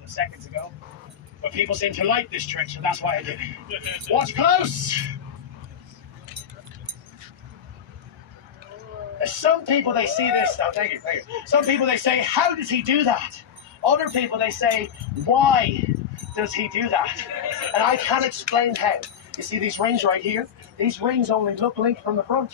couple of seconds ago. But people seem to like this trick, so that's why I did it. Watch close. Some people, they see this stuff. Thank you. Some people, they say, how does he do that? Other people, they say, why does he do that? And I can't explain how. You see these rings right here? These rings only look linked from the front.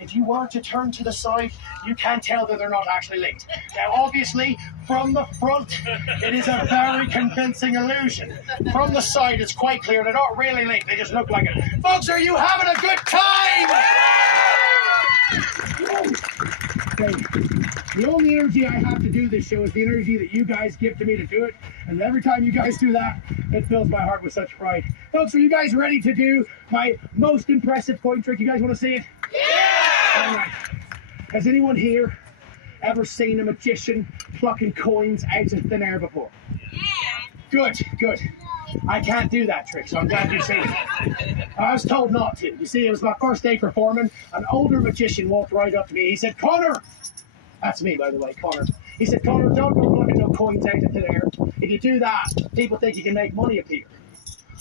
If you were to turn to the side, you can't tell that they're not actually linked. Now, obviously, from the front, it is a very convincing illusion. From the side, it's quite clear they're not really linked. They just look like it. Folks, are you having a good time? Okay. The only energy I have to do this show is the energy that you guys give to me to do it. And every time you guys do that, it fills my heart with such pride. Folks, are you guys ready to do my most impressive coin trick? You guys want to see it? Yeah! All right. Has anyone here ever seen a magician plucking coins out of thin air before? Yeah! Good. I can't do that trick, so I'm glad you've seen it. I was told not to. You see, it was my first day performing. An older magician walked right up to me. He said, Connor! That's me, by the way, Connor. He said, Connor, don't go plucking no coins out of thin air. If you do that, people think you can make money appear.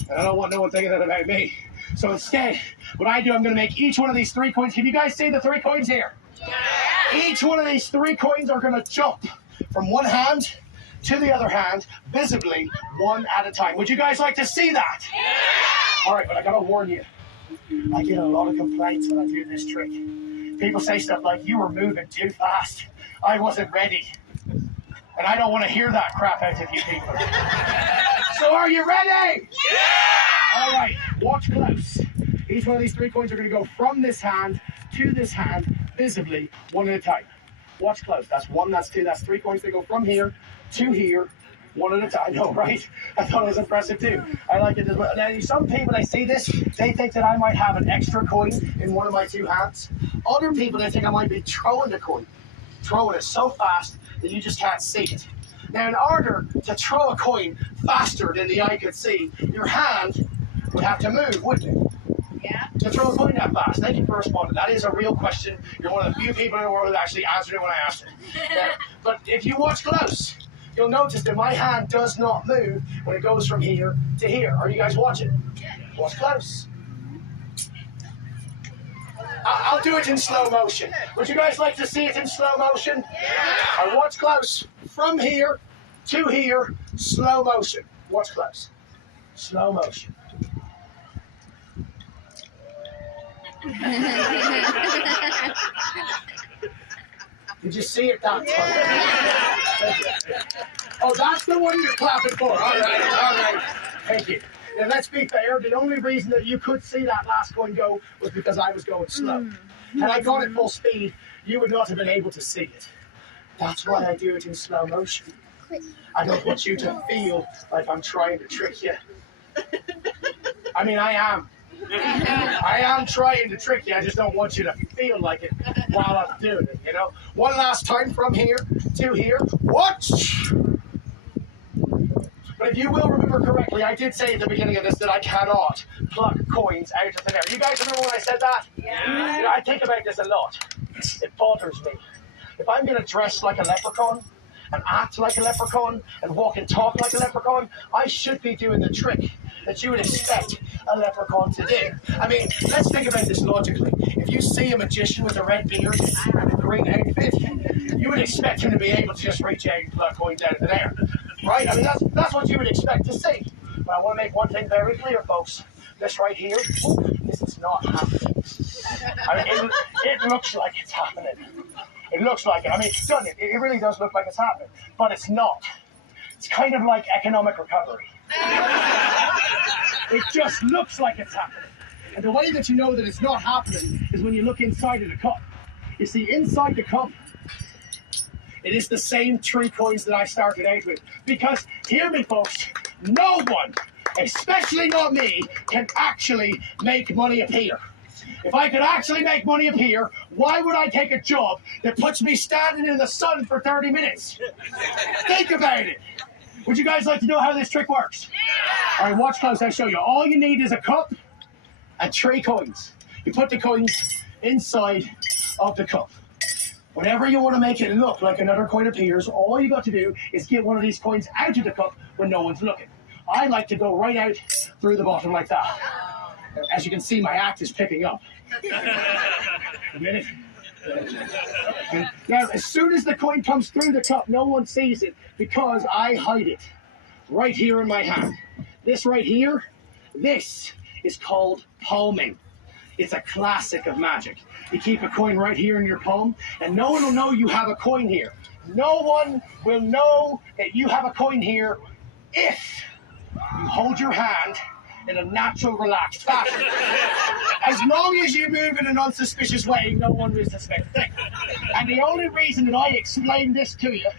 And I don't want no one thinking that about me. So instead, what I do, I'm going to make each one of these 3 coins. Can you guys see the 3 coins here? Yeah. Each one of these 3 coins are going to jump from one hand to the other hand, visibly, one at a time. Would you guys like to see that? Yeah. All right, but I got to warn you. I get a lot of complaints when I do this trick. People say stuff like, you were moving too fast. I wasn't ready. And I don't want to hear that crap out of you people. So are you ready? Yeah! All right, watch close. Each one of these 3 coins are going to go from this hand to this hand, visibly, one at a time. Watch close. That's 1, that's 2, that's 3 coins. They go from here to here, one at a time. I know, right? I thought it was impressive too. I like it as well. Now, some people, they see this, they think that I might have an extra coin in one of my 2 hands. Other people, they think I might be throwing the coin. Throwing it so fast that you just can't see it. Now, in order to throw a coin faster than the eye could see, your hand would have to move, wouldn't it? Yeah. To throw a coin that fast. Thank you for responding. That is a real question. You're one of the few people in the world that actually answered it when I asked it. But if you watch close, you'll notice that my hand does not move when it goes from here to here. Are you guys watching? Yeah. Watch close. I'll do it in slow motion. Would you guys like to see it in slow motion? Yeah. All right, watch close. From here to here, slow motion. Watch close. Slow motion. Did you see it that time? Oh, that's the one you're clapping for. All right. Thank you. Now, let's be fair. The only reason that you could see that last coin go was because I was going slow. Had I gone at full speed, you would not have been able to see it. That's why I do it in slow motion. I don't want you to feel like I'm trying to trick you. I mean, I am. I am trying to trick you. I just don't want you to feel like it while I'm doing it, you know? One last time from here to here. Watch! But if you will remember correctly, I did say at the beginning of this that I cannot pluck coins out of thin air. You guys remember when I said that? Yeah. You know, I think about this a lot. It bothers me. If I'm going to dress like a leprechaun and act like a leprechaun and walk and talk like a leprechaun, I should be doing the trick that you would expect a leprechaun to do. I mean, let's think about this logically. If you see a magician with a red beard and a green outfit, you would expect him to be able to just reach out and pluck coins out of the air. Right? I mean, that's what you would expect to see. But I want to make one thing very clear, folks. This right here, this is not happening. I mean, it looks like it's happening. It looks like it. I mean, doesn't it? It really does look like it's happening. But it's not. It's kind of like economic recovery. It just looks like it's happening. And the way that you know that it's not happening is when you look inside of the cup. You see, inside the cup, it is the same 3 coins that I started out with. Because, hear me folks, no one, especially not me, can actually make money appear. If I could actually make money appear, why would I take a job that puts me standing in the sun for 30 minutes? Think about it. Would you guys like to know how this trick works? Yeah. All right, watch close, I'll show you. All you need is a cup and 3 coins. You put the coins inside of the cup. Whenever you want to make it look like another coin appears, all you got to do is get one of these coins out of the cup, when no one's looking. I like to go right out through the bottom like that. As you can see, my act is picking up. A minute. And now, as soon as the coin comes through the cup, no one sees it because I hide it right here in my hand. This right here, this is called palming. It's a classic of magic. You keep a coin right here in your palm, and no one will know you have a coin here. No one will know that you have a coin here if you hold your hand in a natural, relaxed fashion. As long as you move in an unsuspicious way, no one will suspect a thing. And the only reason that I explain this to you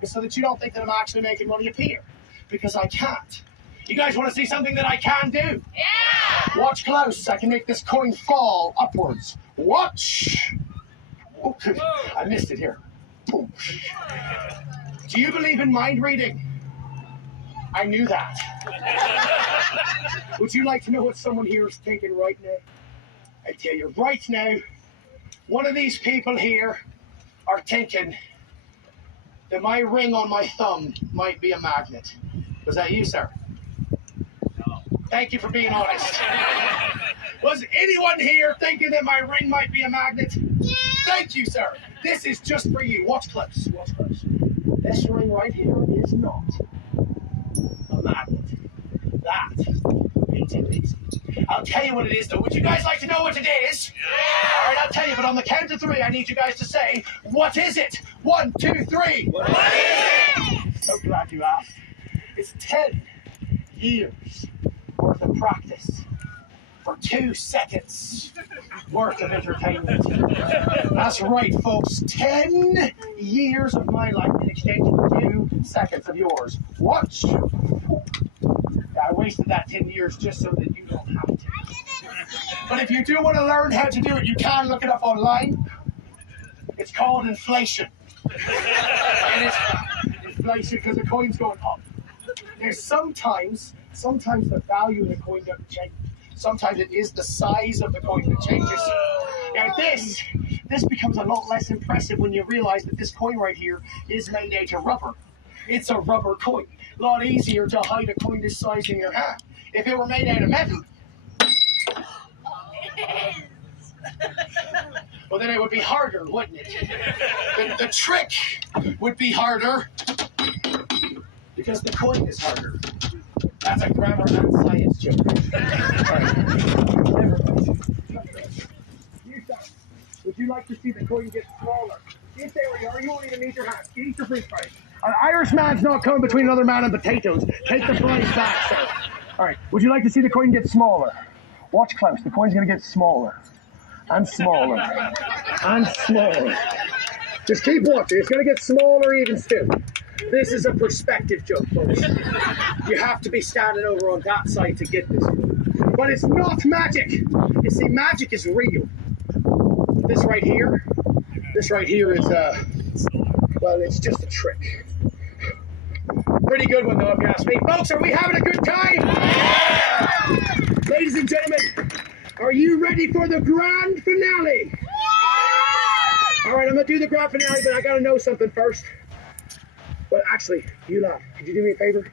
is so that you don't think that I'm actually making money appear. Because I can't. You guys want to see something that I can do? Yeah! Watch close. I can make this coin fall upwards. Watch! Oh, I missed it here. Boom. Do you believe in mind reading? I knew that. Would you like to know what someone here is thinking right now? I tell you right now, one of these people here are thinking that my ring on my thumb might be a magnet. Was that you, sir? No. Thank you for being honest. Was anyone here thinking that my ring might be a magnet? Yeah. Thank you, sir. This is just for you. Watch close. Watch close. This ring right here is not a magnet. That makes it easy. I'll tell you what it is, though. Would you guys like to know what it is? Yeah. All right, I'll tell you, but on the count of three, I need you guys to say, what is it? 1, 2, 3. What is it? So glad you asked. It's 10 years worth of practice for 2 seconds worth of entertainment. That's right, folks. 10 years of my life in exchange for 2 seconds of yours. Watch. I wasted that 10 years just so that you don't have to. But if you do want to learn how to do it, you can look it up online. It's called inflation. And it's inflation because the coin's going up. There's sometimes the value of the coin doesn't change. Sometimes it is the size of the coin that changes. Now this becomes a lot less impressive when you realize that this coin right here is made out of rubber. It's a rubber coin. A lot easier to hide a coin this size in your hand. If it were made out of metal, well then it would be harder, wouldn't it? The trick would be harder because the coin is harder. That's a grammar and science joke. Would you like to see the coin get smaller? If there we are, you won't even need your hands. Eat your french fries. An Irish man's not coming between another man and potatoes. Take the fries back, sir. All right, would you like to see the coin get smaller? Watch close. The coin's going to get smaller and smaller and smaller. Just keep watching. It's going to get smaller even still. This is a perspective joke, folks. You have to be standing over on that side to get this. But it's not magic. You see, magic is real. This right here is, well, it's just a trick. Pretty good one, though, if you ask me. Folks, are we having a good time? Yeah! Ladies and gentlemen, are you ready for the grand finale? Yeah! All right, I'm going to do the grand finale, but I got to know something first. But actually, you lot, could you do me a favor?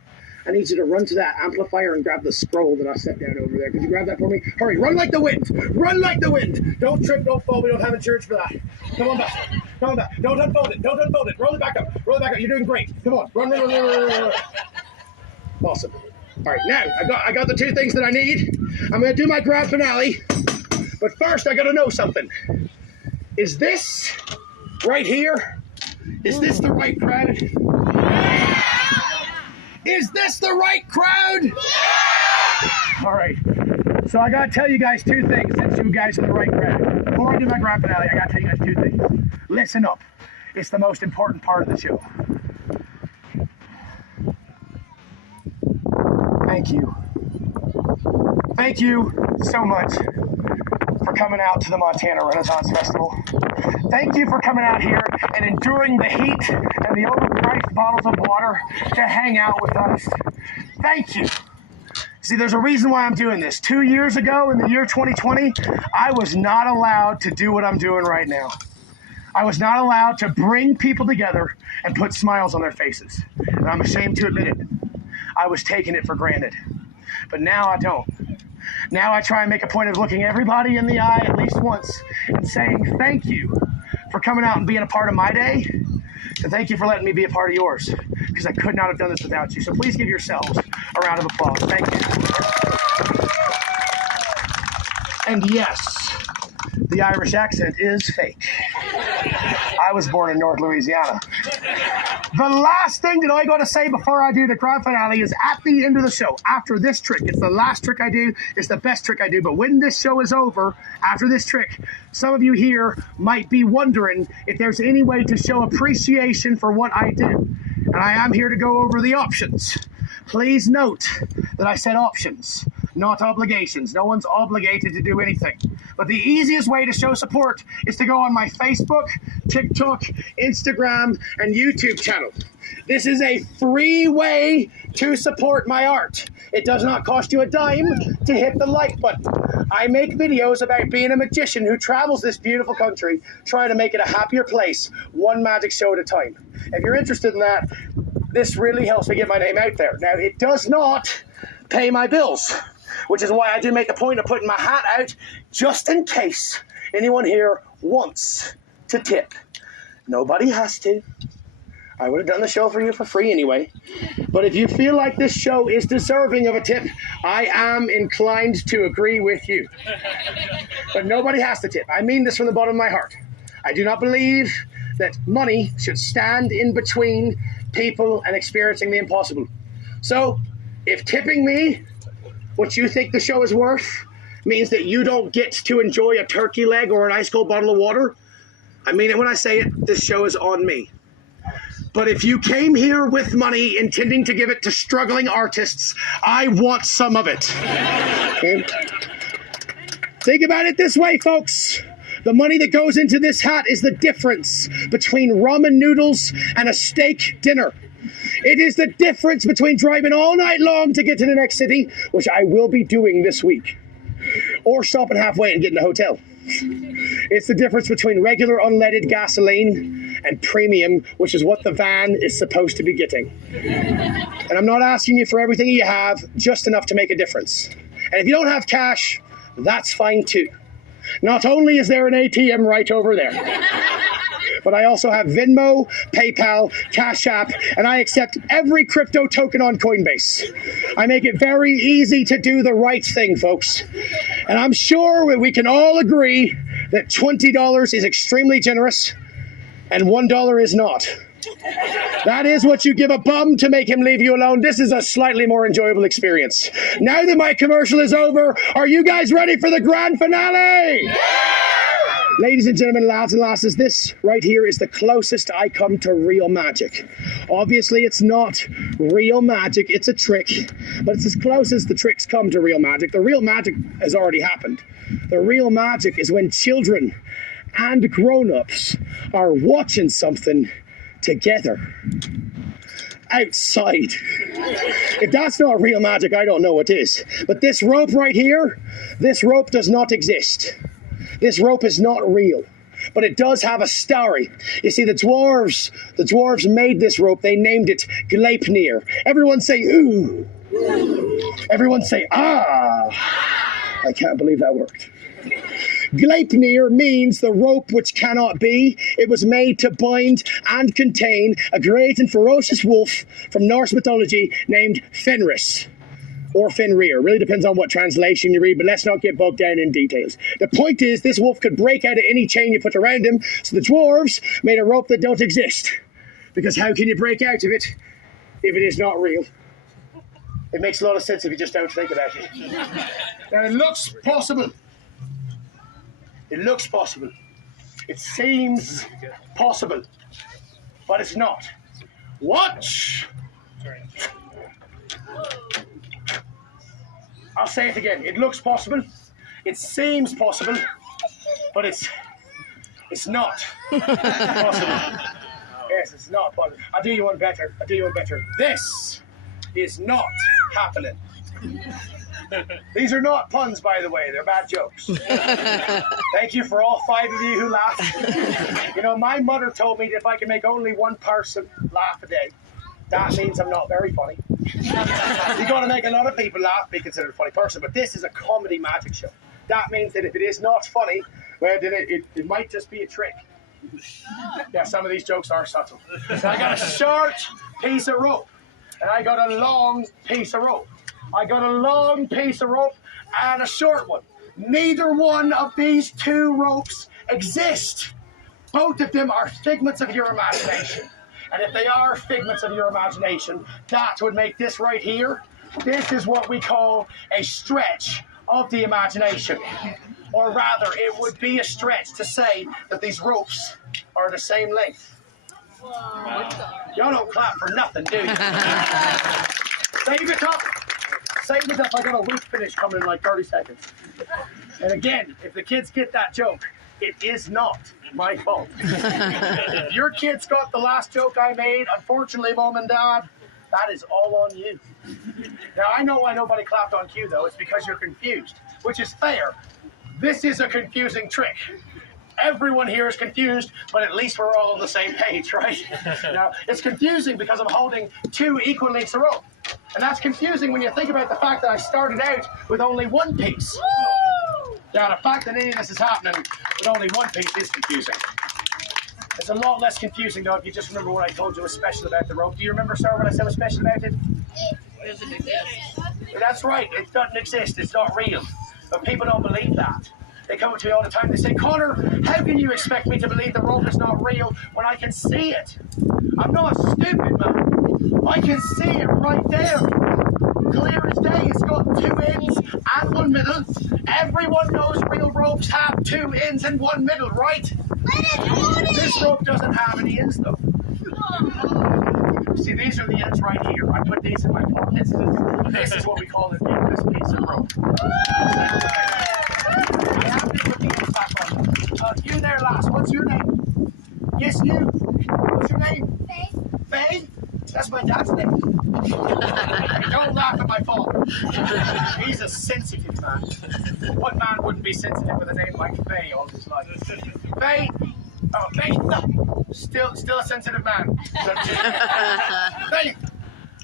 I need you to run to that amplifier and grab the scroll that I set down over there. Could you grab that for me? Hurry, run like the wind. Run like the wind. Don't trip, don't fall. We don't have insurance for that. Come on back. Come on back. Don't unfold it. Don't unfold it. Roll it back up. Roll it back up. You're doing great. Come on. Run, run, run, run, run, run, run. Awesome. All right, now I got the 2 things that I need. I'm going to do my grand finale. But first, I got to know something. Is this right here? Is this the right crowd? Is this the right crowd? Yeah! All right. So I got to tell you guys 2 things since you guys are the right crowd. Before I do my grand finale, I got to tell you guys 2 things. Listen up. It's the most important part of the show. Thank you. Thank you so much for coming out to the Montana Renaissance Festival. Thank you for coming out here and enduring the heat and the overpriced bottles of water to hang out with us. Thank you. See, there's a reason why I'm doing this. 2 years ago, in the year 2020, I was not allowed to do what I'm doing right now. I was not allowed to bring people together and put smiles on their faces. And I'm ashamed to admit it. I was taking it for granted. But now I don't. Now I try and make a point of looking everybody in the eye at least once and saying thank you for coming out and being a part of my day. And thank you for letting me be a part of yours, because I could not have done this without you. So please give yourselves a round of applause. Thank you. And yes, the Irish accent is fake. I was born in North Louisiana. The last thing that I got to say before I do the grand finale is at the end of the show, after this trick. It's the last trick I do. It's the best trick I do. But when this show is over, after this trick, some of you here might be wondering if there's any way to show appreciation for what I do. And I am here to go over the options. Please note that I said options, not obligations. No one's obligated to do anything. But the easiest way to show support is to go on my Facebook, TikTok, Instagram, and YouTube channel. This is a free way to support my art. It does not cost you a dime to hit the like button. I make videos about being a magician who travels this beautiful country, trying to make it a happier place, one magic show at a time. If you're interested in that, this really helps me get my name out there. Now, it does not pay my bills, which is why I do make a point of putting my hat out just in case anyone here wants to tip. Nobody has to. I would have done the show for you for free anyway. But if you feel like this show is deserving of a tip, I am inclined to agree with you. But nobody has to tip. I mean this from the bottom of my heart. I do not believe that money should stand in between people and experiencing the impossible. So, if tipping me what you think the show is worth means that you don't get to enjoy a turkey leg or an ice cold bottle of water, I mean it when I say it, this show is on me. But if you came here with money intending to give it to struggling artists, I want some of it. Okay? Think about it this way, folks. The money that goes into this hat is the difference between ramen noodles and a steak dinner. It is the difference between driving all night long to get to the next city, which I will be doing this week, or stopping halfway and getting a hotel. It's the difference between regular unleaded gasoline and premium, which is what the van is supposed to be getting. And I'm not asking you for everything you have, just enough to make a difference. And if you don't have cash, that's fine too. Not only is there an ATM right over there, but I also have Venmo, PayPal, Cash App, and I accept every crypto token on Coinbase. I make it very easy to do the right thing, folks. And I'm sure we can all agree that $20 is extremely generous and $1 is not. That is what you give a bum to make him leave you alone. This is a slightly more enjoyable experience. Now that my commercial is over, are you guys ready for the grand finale? Yeah! Ladies and gentlemen, lads and lasses, this right here is the closest I come to real magic. Obviously, it's not real magic, it's a trick, but it's as close as the tricks come to real magic. The real magic has already happened. The real magic is when children and grown-ups are watching something together outside. If that's not real magic, I don't know what is. But this rope right here, this rope does not exist. This rope is not real, but it does have a story. You see, the dwarves made this rope. They named it Gleipnir. Everyone say ooh. Everyone say ah. I can't believe that worked. Gleipnir means the rope which cannot be. It was made to bind and contain a great and ferocious wolf from Norse mythology named Fenris. Or Fenrir. Really depends on what translation you read, but let's not get bogged down in details. The point is, this wolf could break out of any chain you put around him, so the dwarves made a rope that don't exist. Because how can you break out of it if it is not real? It makes a lot of sense if you just don't think about it. Now, it looks possible. It looks possible. It seems possible. But it's not. Watch! I'll say it again. It looks possible. It seems possible. But it's not possible. Yes, it's not possible. I'll do you one better. This is not happening. These are not puns, by the way. They're bad jokes. Thank you for all 5 of you who laughed. You know, my mother told me that if I could make only one person laugh a day, that means I'm not very funny. You're going to make a lot of people laugh, be considered a funny person, but this is a comedy magic show. That means that if it is not funny, well, then it might just be a trick. Yeah, some of these jokes are subtle. So I got a short piece of rope, and I got a long piece of rope. I got a long piece of rope and a short one. Neither one of these two ropes exist. Both of them are figments of your imagination. And if they are figments of your imagination, that would make this right here, this is what we call a stretch of the imagination. Or rather, it would be a stretch to say that these ropes are the same length. Y'all don't clap for nothing, do you? Save it up. Save it up. I got a weak finish coming in like 30 seconds. And again, if the kids get that joke, it is not my fault. If your kids got the last joke I made, unfortunately, Mom and Dad, that is all on you. Now, I know why nobody clapped on cue, though. It's because you're confused, which is fair. This is a confusing trick. Everyone here is confused, but at least we're all on the same page, right? Now, it's confusing because I'm holding two equal lengths of rope. And that's confusing when you think about the fact that I started out with only one piece. Now, the fact that any of this is happening with only one piece is confusing. It's a lot less confusing, though, if you just remember what I told you was special about the rope. Do you remember, sir, what I said was special about it? It doesn't exist. That's right. It doesn't exist. It's not real. But people don't believe that. They come up to me all the time. They say, Connor, how can you expect me to believe the rope is not real when I can see it? I'm not stupid, man. I can see it right there. Clear as day. It's got two ends and one middle. Everyone knows real ropes have two ends and one middle, right? This rope doesn't have any ends, though. See, these are the ends right here. I put these in my pockets. This is what we call an endless piece of rope. I have to put the ends back on. You there, lass. What's your name? Yes, you. What's your name? Faith. Faith? That's my dad's name. Hey, don't laugh at my father. He's a sensitive man. What man wouldn't be sensitive with a name like Faye all his life? Faye? Oh, Faith. No. Still a sensitive man. Faith,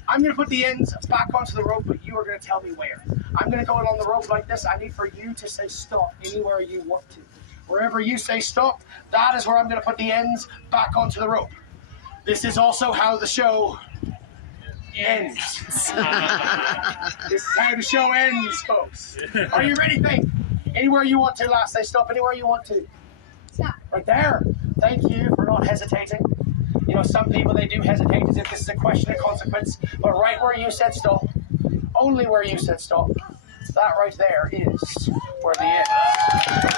I'm going to put the ends back onto the rope, but you are going to tell me where. I'm going to go along the rope like this. I need for you to say stop anywhere you want to. Wherever you say stop, that is where I'm going to put the ends back onto the rope. This is also how the show ends. This is how the show ends, folks. Are you ready, Faith? Anywhere you want to, lass. Say stop anywhere you want to. Stop. Right there. Thank you for not hesitating. You know, some people, they do hesitate as if this is a question of consequence. But right where you said stop, only where you said stop, that right there is where the end is.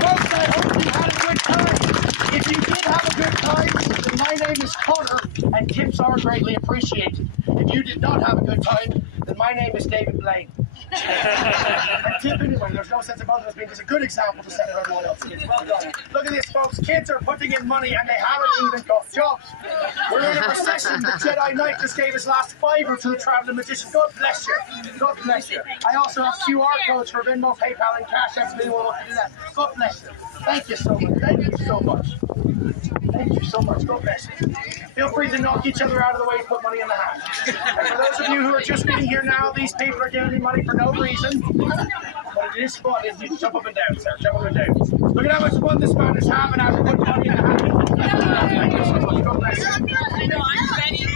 Folks, I hope you had a good time. If you did have a good time, then my name is Connor, and tips are greatly appreciated. If you did not have a good time, then my name is David Blaine. And tip anyway, there's no sense of both of us being just a good example to set for everyone else. Kids, well done. Look at this, folks. Kids are putting in money and they haven't even got jobs. We're in a recession. The Jedi Knight just gave his last $5 to the traveling magician. God bless you. God bless you. I also have QR codes for Venmo, PayPal, and Cash App if anyone wants to do that. God bless you. Thank you so much. Thank you so much. Thank you so much. God bless you. Feel free to knock each other out of the way and put money in the hat. And for those of you who are just getting here now, these people are giving me money for no reason. But it is fun, isn't it? Jump up and down, sir. Jump up and down. Look at how much fun this man is having after putting money in the hat. Thank you so much. God bless you. I know, I'm ready.